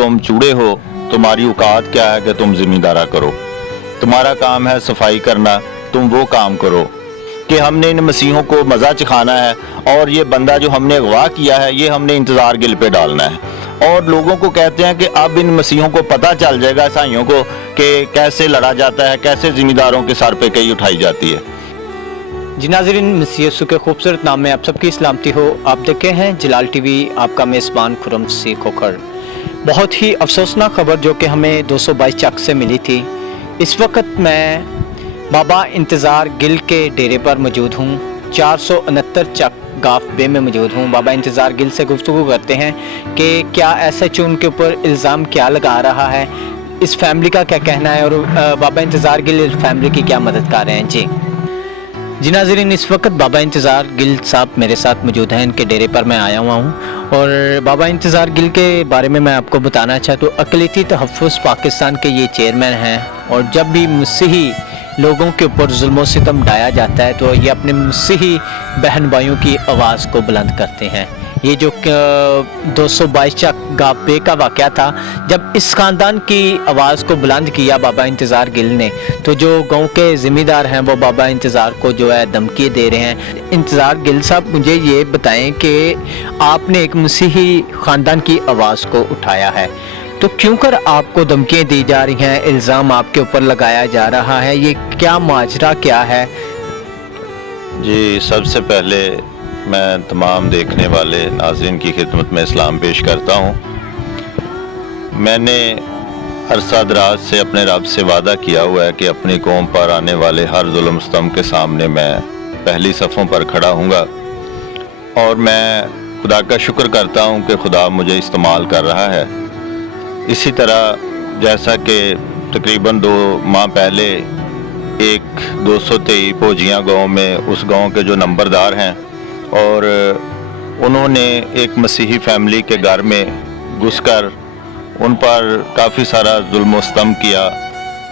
तुम चूड़े हो, तुम्हारी औकात क्या है कि तुम जिम्मेदारा करो। तुम्हारा काम है सफाई करना, तुम वो काम करो। कि हमने इन मसीहों को मज़ा चखाना है और ये बंदा जो हमने अगवा किया है ये हमने इंतज़ार गिल पे डालना है। और लोगों को कहते हैं कि अब इन मसीहों को पता चल जाएगा ईसाइयों को कि कैसे लड़ा जाता है, कैसे ज़िम्मेदारों के सर पे कई उठाई जाती है। जी नाज़रीन, मसीह यीशु के खूबसूरत नाम में आप सबकी सलामती हो। आप देखे हैं जलाल टीवी, आपका मेज़बान खुरम सी खोखर। बहुत ही अफसोसनाक खबर जो कि हमें 222 चक से मिली थी। इस वक्त मैं बाबा इंतज़ार गिल के डेरे पर मौजूद हूँ। 469 चक गाफ बे में मौजूद हूँ। बाबा इंतज़ार गिल से गुफ्तगू करते हैं कि क्या SHO उनके ऊपर इल्ज़ाम क्या लगा रहा है, इस फैमिली का क्या कहना है और बाबा इंतज़ार गिल इस फैमिली की क्या मदद कर रहे हैं। जी नाज़रीन, इस वक्त बाबा इंतज़ार गिल साहब मेरे साथ मौजूद हैं। इनके डेरे पर मैं आया हुआ हूँ और बाबा इंतज़ार गिल के बारे में मैं आपको बताना चाहता हूँ। अक़लियती तहफ़्फ़ुज़ पाकिस्तान के ये चेयरमैन हैं और जब भी मसीही लोगों के ऊपर जुल्म सितम ढाया जाता है तो ये अपने मसीही बहन भाइयों की आवाज़ को बुलंद करते हैं। ये जो 222 चक गापे का वाक़या था, जब इस ख़ानदान की आवाज़ को बुलंद किया बाबा इंतज़ार गिल ने, तो जो गांव के ज़िम्मेदार हैं वो बाबा इंतज़ार को जो है धमकी दे रहे हैं। इंतज़ार गिल साहब, मुझे ये बताएं कि आपने एक मसीही ख़ानदान की आवाज़ को उठाया है, तो क्यों कर आपको धमकियाँ दी जा रही हैं, इल्ज़ाम आपके ऊपर लगाया जा रहा है, ये क्या माजरा क्या है? जी, सबसे पहले मैं तमाम देखने वाले नाज़रीन की खिदमत में इस्लाम पेश करता हूँ। मैंने अरसा दराज से अपने रब से वादा किया हुआ है कि अपनी कौम पर आने वाले हर जुल्म सितम के सामने मैं पहली सफ़ों पर खड़ा हूँगा। और मैं खुदा का शुक्र करता हूँ कि खुदा मुझे इस्तेमाल कर रहा है। इसी तरह जैसा कि तकरीबन 2 माह पहले एक 223 फौजियाँ गाँव में, उस गाँव के जो नंबरदार हैं, और उन्होंने एक मसीही फैमिली के घर में घुसकर उन पर काफ़ी सारा जुल्म सितम किया,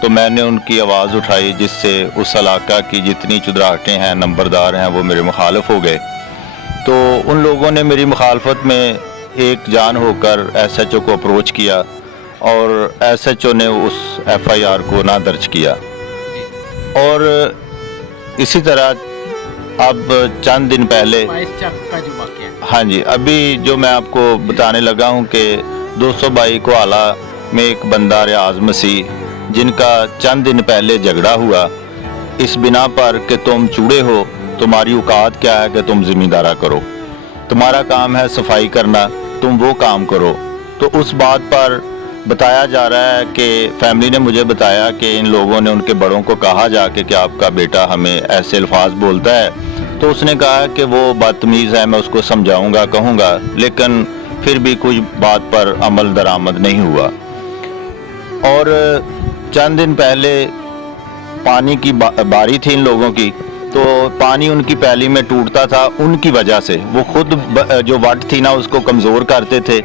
तो मैंने उनकी आवाज़ उठाई, जिससे उस इलाका की जितनी चुदराहटें हैं, नंबरदार हैं, वो मेरे मुखालिफ हो गए। तो उन लोगों ने मेरी मुखालफत में एक जान होकर SHO को अप्रोच किया और SHO ने उस FIR को ना दर्ज किया। और इसी तरह अब चंद दिन पहले, हाँ जी, अभी जो मैं आपको बताने लगा हूँ कि 222 को आला में एक बंदा रियाज मसीह, जिनका चंद दिन पहले झगड़ा हुआ इस बिना पर कि तुम चूड़े हो, तुम्हारी औकात क्या है कि तुम जिम्मेदारा करो, तुम्हारा काम है सफाई करना, तुम वो काम करो। तो उस बात पर बताया जा रहा है कि फैमिली ने मुझे बताया कि इन लोगों ने उनके बड़ों को कहा जाके कि आपका बेटा हमें ऐसे अल्फाज बोलता है। तो उसने कहा कि वो बदतमीज़ है, मैं उसको समझाऊंगा, कहूँगा, लेकिन फिर भी कुछ बात पर अमल दरामद नहीं हुआ। और चंद दिन पहले पानी की बारी थी इन लोगों की, तो पानी उनकी पैली में टूटता था उनकी वजह से। वो खुद जो वट थी ना उसको कमज़ोर करते थे,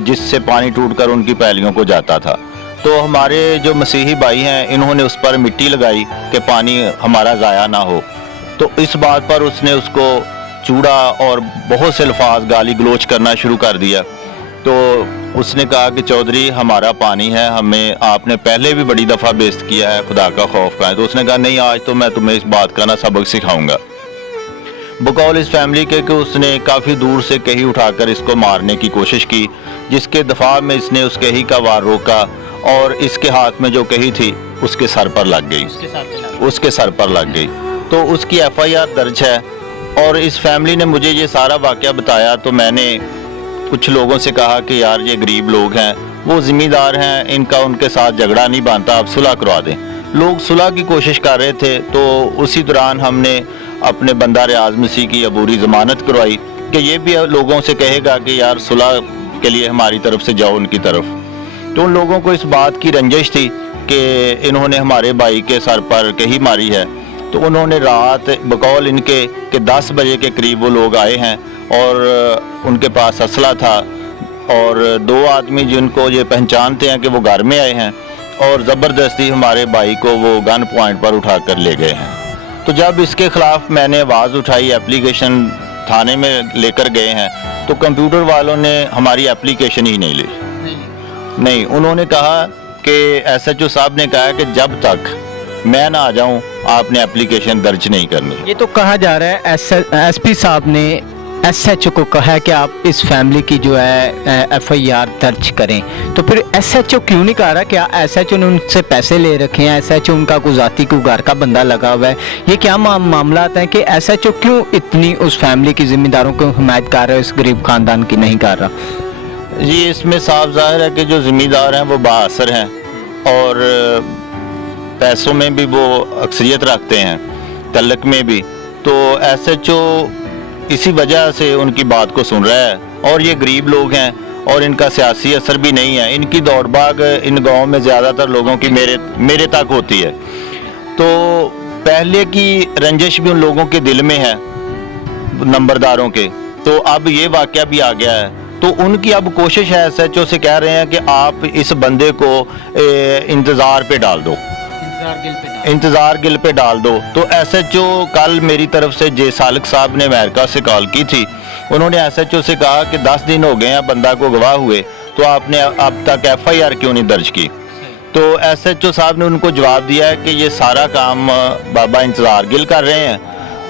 जिससे पानी टूटकर उनकी पैलियों को जाता था। तो हमारे जो मसीही भाई हैं, इन्होंने उस पर मिट्टी लगाई कि पानी हमारा ज़ाया ना हो। तो इस बात पर उसने उसको चूड़ा और बहुत से अल्फाज गाली गलोच करना शुरू कर दिया। तो उसने कहा कि चौधरी, हमारा पानी है, हमें आपने पहले भी बड़ी दफ़ा बेइज्जत किया है, खुदा का खौफ का है। तो उसने कहा नहीं, आज तो मैं तुम्हें इस बात का ना सबक सिखाऊंगा। बकौल इस फैमिली के कि उसने काफ़ी दूर से कही उठाकर इसको मारने की कोशिश की, जिसके दफा में इसने उस कही का वार रोका और इसके हाथ में जो कही थी उसके सर पर लग गई, उसके सर पर लग गई। तो उसकी FIR दर्ज है। और इस फैमिली ने मुझे ये सारा वाक़या बताया, तो मैंने कुछ लोगों से कहा कि यार ये गरीब लोग हैं, वो ज़िम्मेदार हैं, इनका उनके साथ झगड़ा नहीं बनता, आप सुलह करवा दें। लोग सुलह की कोशिश कर रहे थे। तो उसी दौरान हमने अपने बंदा रियाज मसीह की अबूरी ज़मानत करवाई कि ये भी लोगों से कहेगा कि यार सुलह के लिए हमारी तरफ से जाओ उनकी तरफ। तो उन लोगों को इस बात की रंजिश थी कि इन्होंने हमारे भाई के सर पर कही मारी है। तो उन्होंने रात बकौल इनके कि 10 बजे के करीब वो लोग आए हैं और उनके पास असला था, और 2 आदमी जिनको ये पहचानते हैं कि वो घर में आए हैं, और ज़बरदस्ती हमारे भाई को वो गन पॉइंट पर उठा कर ले गए हैं। तो जब इसके ख़िलाफ़ मैंने आवाज़ उठाई, एप्लीकेशन थाने में लेकर गए हैं, तो कंप्यूटर वालों ने हमारी एप्लीकेशन ही नहीं ली। नहीं, उन्होंने कहा कि एसएचओ साहब ने कहा कि जब तक मैं ना आ जाऊं आपने एप्लीकेशन दर्ज नहीं करनी। ये तो कहा जा रहा है एसपी साहब ने एसएचओ को कहा है कि आप इस फैमिली की जो है एफआईआर दर्ज करें, तो फिर एसएचओ क्यों नहीं कह रहा? क्या एसएचओ ने उनसे पैसे ले रखे हैं? एसएचओ उनका कोई जाती को घर का बंदा लगा हुआ है? ये क्या मामला है कि एसएचओ क्यों इतनी उस फैमिली की जिम्मेदारों को हिमायत कर रहा है, इस गरीब खानदान की नहीं कर रहा? जी, इसमें साफ जाहिर है कि जो ज़िम्मेदार हैं वो बाअसर हैं और पैसों में भी वो अक्सरियत रखते हैं, तल्लक में भी। तो एसएचओ इसी वजह से उनकी बात को सुन रहा है और ये गरीब लोग हैं और इनका सियासी असर भी नहीं है। इनकी दौड़ भाग इन गाँव में ज़्यादातर लोगों की मेरे तक होती है। तो पहले की रंजिश भी उन लोगों के दिल में है, नंबरदारों के। तो अब ये वाक़या भी आ गया है, तो उनकी अब कोशिश है, एसएचओ से कह रहे हैं कि आप इस बंदे को इंतज़ार पे डाल दो, इंतज़ार गिल पे डाल दो। तो एसएचओ कल मेरी तरफ से जे सालिक साहब ने अमेरिका से कॉल की थी। उन्होंने एसएचओ से कहा कि 10 दिन हो गए हैं बंदा को गवाह हुए, तो आपने अब तक एफआईआर क्यों नहीं दर्ज की? तो एसएचओ साहब ने उनको जवाब दिया है कि ये सारा काम बाबा इंतज़ार गिल कर रहे हैं,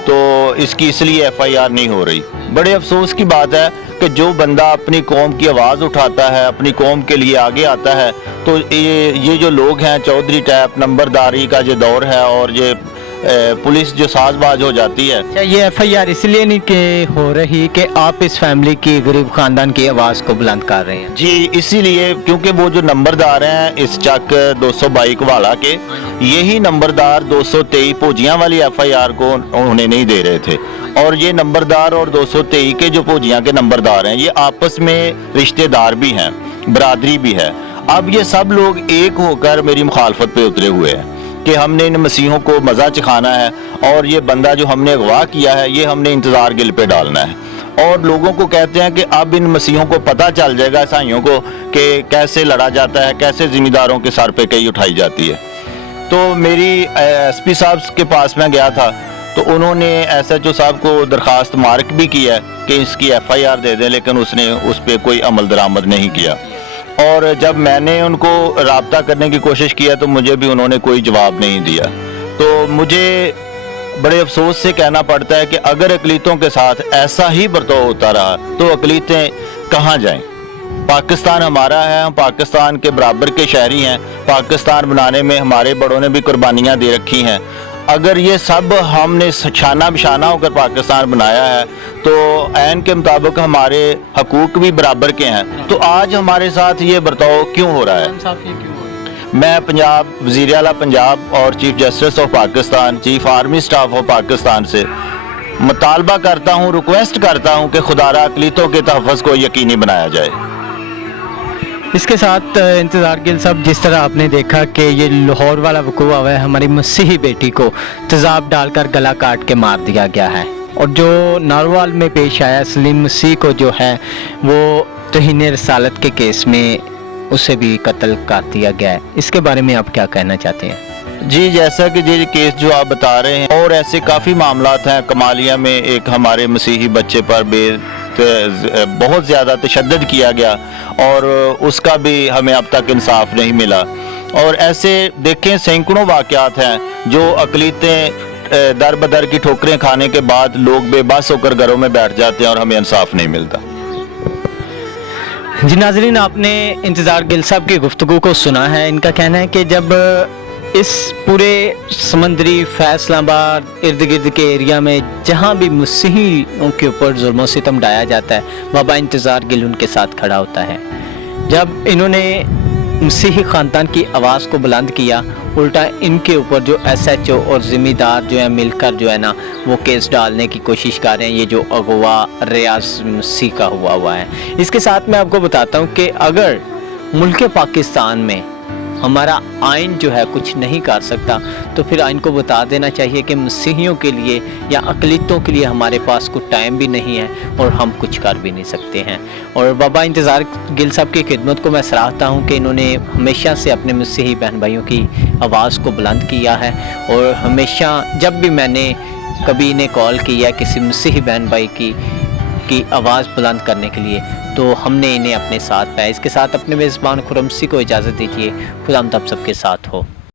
तो इसकी इसलिए एफआईआर नहीं हो रही। बड़े अफसोस की बात है कि जो बंदा अपनी कौम की आवाज़ उठाता है, अपनी कौम के लिए आगे आता है, तो ये जो लोग हैं चौधरी टाइप नंबरदारी का जो दौर है और ये पुलिस जो साजबाज हो जाती है। क्या ये एफआईआर इसलिए नहीं कि हो रही कि आप इस फैमिली की गरीब खानदान की आवाज़ को बुलंद कर रहे हैं? जी, इसीलिए क्योंकि वो जो नंबरदार हैं इस चक 222 वाला के, यही नंबरदार 223 भोजियाँ वाली एफआईआर को उन्हें नहीं दे रहे थे। और ये नंबरदार और 223 के जो भोजियाँ के नंबरदार हैं, ये आपस में रिश्तेदार भी हैं, बरादरी भी है। अब ये सब लोग एक होकर मेरी मुखालफत पे उतरे हुए हैं कि हमने इन मसीहों को मज़ा चखाना है और ये बंदा जो हमने अगवा किया है ये हमने इंतज़ार गिल पे डालना है। और लोगों को कहते हैं कि अब इन मसीहों को पता चल जाएगा, ईसाइयों को, कि कैसे लड़ा जाता है, कैसे ज़िम्मेदारों के सर पे कई उठाई जाती है। तो मेरी एसपी साहब के पास मैं गया था, तो उन्होंने एसएचओ साहब को दरख्वास्त मार्क भी किया है कि इसकी एफआईआर दे दें, लेकिन उसने उस पर कोई अमल दरामद नहीं किया। और जब मैंने उनको राब्ता करने की कोशिश किया तो मुझे भी उन्होंने कोई जवाब नहीं दिया। तो मुझे बड़े अफसोस से कहना पड़ता है कि अगर अकलीतों के साथ ऐसा ही बर्ताव होता रहा तो अकलीतें कहाँ जाएं? पाकिस्तान हमारा है, हम पाकिस्तान के बराबर के शहरी हैं। पाकिस्तान बनाने में हमारे बड़ों ने भी कुर्बानियाँ दे रखी हैं। अगर ये सब हमने शाना बिशाना होकर पाकिस्तान बनाया है तो ऐन के मुताबिक हमारे हकूक भी बराबर के हैं, तो आज हमारे साथ ये बर्ताव क्यों हो रहा है? मैं पंजाब वज़ीर आला पंजाब और chief justice of Pakistan, chief army staff of Pakistan से मुतालबा करता हूँ, रिक्वेस्ट करता हूँ कि खुदारा अकलीतों के तहफ़्फ़ुज़ को यकीनी बनाया जाए। इसके साथ इंतज़ार गिल साहब, जिस तरह आपने देखा कि ये लाहौर वाला वक़ूआ हुआ है, हमारी मसीही बेटी को तेज़ाब डालकर गला काट के मार दिया गया है, और जो नारवाल में पेश आया सलीम मसीह को जो है वो तौहीन रसालत के केस में उसे भी कत्ल कर दिया गया है। इसके बारे में आप क्या कहना चाहते हैं? जी, जैसा कि ये केस जो आप बता रहे हैं और ऐसे काफ़ी मामलात हैं। कमालिया में एक हमारे मसीही बच्चे पर बहुत ज़्यादा तशद्दुद किया गया और उसका भी हमें अब तक इंसाफ नहीं मिला। और ऐसे देखें सैकड़ों वाक़यात हैं जो अकलीतें दर बदर की ठोकरें खाने के बाद लोग बेबस होकर घरों में बैठ जाते हैं और हमें इंसाफ नहीं मिलता। जी नाज़रीन, आपने इंतज़ार गिल साहब की गुफ्तगू को सुना है। इनका कहना है कि जब इस पूरे समंदरी फैसलाबाद इर्द गिर्द के एरिया में जहाँ भी मसीहियों के ऊपर जुल्म सितम ढाया जाता है, बाबा इंतज़ार गिल उनके साथ खड़ा होता है। जब इन्होंने मसीही ख़ानदान की आवाज़ को बुलंद किया, उल्टा इनके ऊपर जो एसएचओ और ज़िम्मेदार जो है मिलकर जो है ना वो केस डालने की कोशिश कर रहे हैं। ये जो अगवा रियाज मसीह का हुआ है। इसके साथ मैं आपको बताता हूँ कि अगर मुल्क पाकिस्तान में हमारा आइन जो है कुछ नहीं कर सकता, तो फिर आइन को बता देना चाहिए कि मसीहियों के लिए या अकलीतों के लिए हमारे पास कुछ टाइम भी नहीं है और हम कुछ कर भी नहीं सकते हैं। और बाबा इंतज़ार गिल साहब की खिदमत को मैं सराहता हूँ कि इन्होंने हमेशा से अपने मसीही बहन भाइयों की आवाज़ को बुलंद किया है। और हमेशा जब भी मैंने कभी इन्हें कॉल किया किसी मसीही बहन भाई की کی آواज़ بلند کرنے کے لیے، تو ہم نے انہیں اپنے ساتھ پایا۔ اس کے ساتھ اپنے میزبان خرم سی کو اجازت دیجیے۔ خدا آپ سب کے ساتھ ہو۔